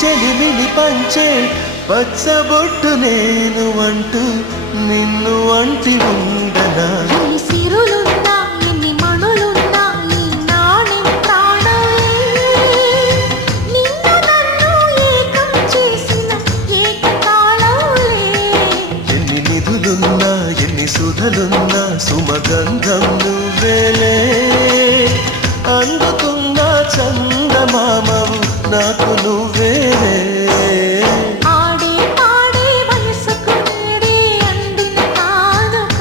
చెలిమిని పంచే పచ్చబొట్టు నేను అంటూ నిన్ను అంటి ఉండనా సిరులున్నా ఎన్ని మణులున్నా ఈ నాణెం ప్రాణమే నిన్ను నన్ను ఏకం చేసిన ఏకకాలంలే ఎన్ని నిధులున్నా ఎన్ని సుధలున్నా సుమగంధం నువ్వేలే అందుకున్న చందమామవు నాకు నువ్వేలే ఆడే పాడే వయసుకు నేడే అందిన కానుక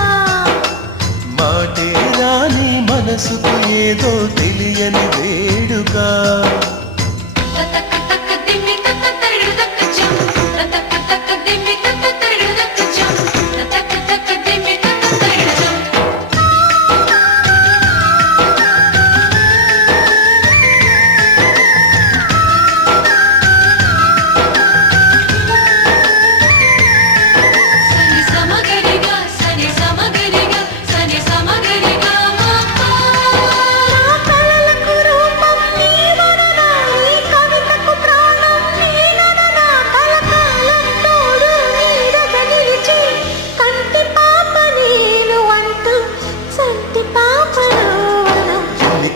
మాటే రాని మనసుకు ఏదో తెలియని వేడుక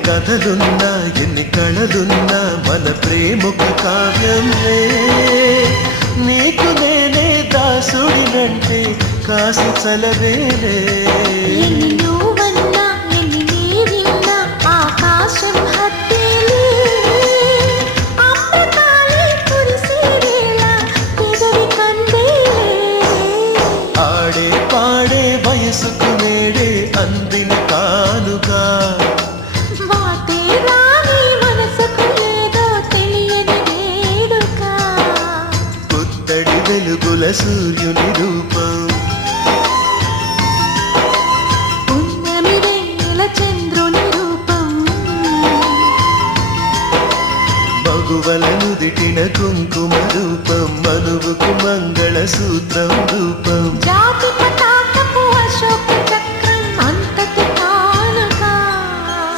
కథలున్నా ఎన్ని కళలున్నా మన ప్రేమొక కావ్యంలే నీకు నేనే దాసుడినంటే కాసి చలవేలే ఎన్ని నువ్వన్నా ఎన్ని నీవిన్నా ఆకాశం హద్దేలే అమృతాలే కురిసే వేళ ఎదరి కందేలే ఆడే పాడే వయసుకు నేడే అందిన కానుక వాటే రాని మనసుకు ఏదో తెలియని వేడుక పుత్తడి వెలుగుల సూర్యుని రూపం పున్నమి వెన్నెల చంద్రుని రూపం మగువల నుదిటిన కుంకుమ రూపం మనువుకు మంగళ సూత్రం రూపం జాతి పతాకపు అశోక చక్రం అంతటి కానుక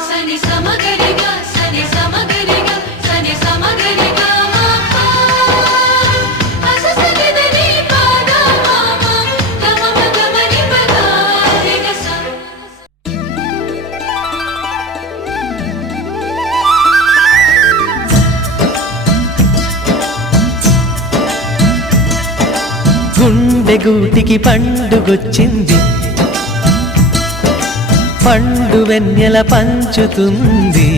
సని సమగరిగా సని సమగరిగా సని సమగరిగా మాపా అససనిదని పాదా మామ గమమ గమని పదా రేగస గుండె గూటికి పండుగొచ్చింది పండు వెన్నెల పంచుతుంది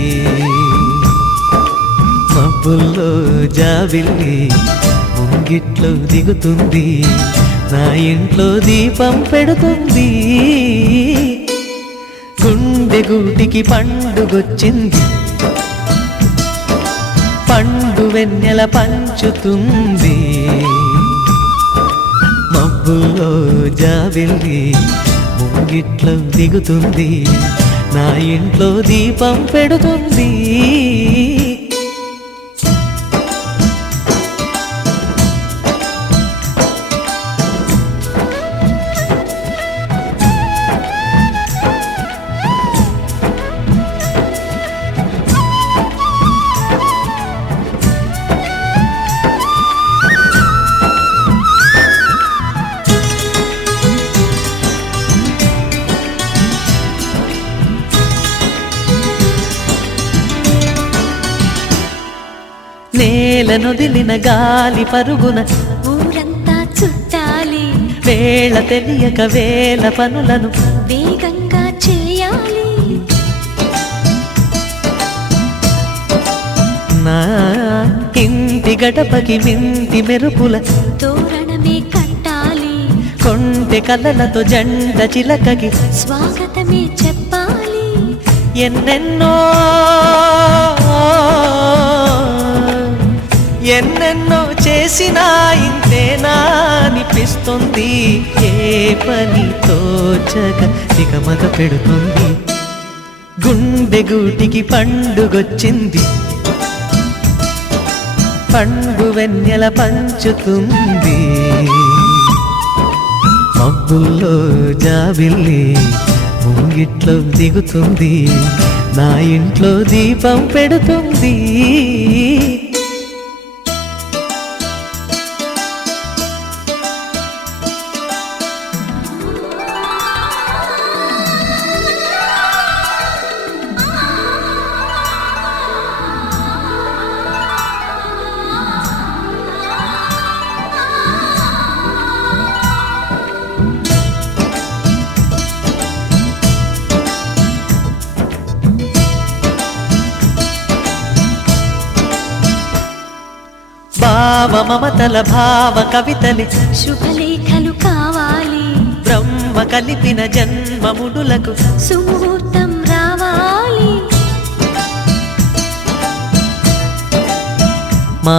మబ్బుల్లో జాబిల్లి ముంగిట్లో దిగుతుంది నా ఇంట్లో దీపం పెడుతుంది గుండె గూటికి పండుగొచ్చింది పండు వెన్నెల పంచుతుంది మబ్బుల్లో జాబిల్లి ముంగిట్లో దిగుతుంది నా ఇంట్లో దీపం పెడుతుంది నేలనొదిలిన గాలి పరుగున ఊరంతా చుట్టాలి వేళ తెలియక వేల పనులను వేగంగా చేయాలి నా ఇంటి గడపకి మింటి మెరుపుల తోరణమే కట్టాలి కొంటె కలలతో జెండ చిలకకి స్వాగతమే చెప్పాలి ఎన్నెన్నో ఎన్నెన్నో చేసినా ఇంతేనా అనిపిస్తుంది ఏ పని తోచక దిగమగ పెడుతుంది గుండె గూటికి పండుగొచ్చింది పండు వెన్నెల పంచుతుంది మబ్బుల్లో జాబిల్లి ముంగిట్లో దిగుతుంది నా ఇంట్లో దీపం పెడుతుంది భావ మమతల భావ కవితలి శుభలేఖలు కావాలి బ్రహ్మ కలిపిన జన్మముడులకు సుముహూర్తం రావాలి మా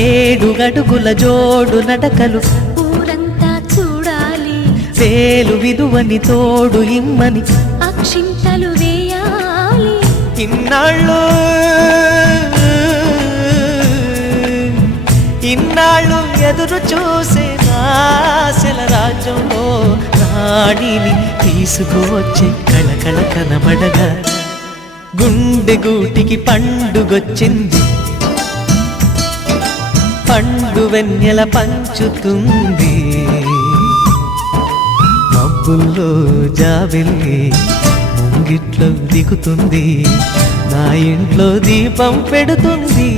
7 అడుగుల జోడు నడకలు ఊరంతా చూడాలి వేలు విలువని తోడు ఇమ్మని అక్షింతలు వేయాలి ఇన్నాళ్ళు ఎదురు చూసే ఆశల రాజ్యంలో రాణిని తీసుకువచ్చే కళకళ కనబడగా గుండె గూటికి పండుగొచ్చింది పండు వెన్నెల పంచుతుంది మబ్బుల్లో జాబిల్లి ముంగిట్లో దిగుతుంది నా ఇంట్లో దీపం పెడుతుంది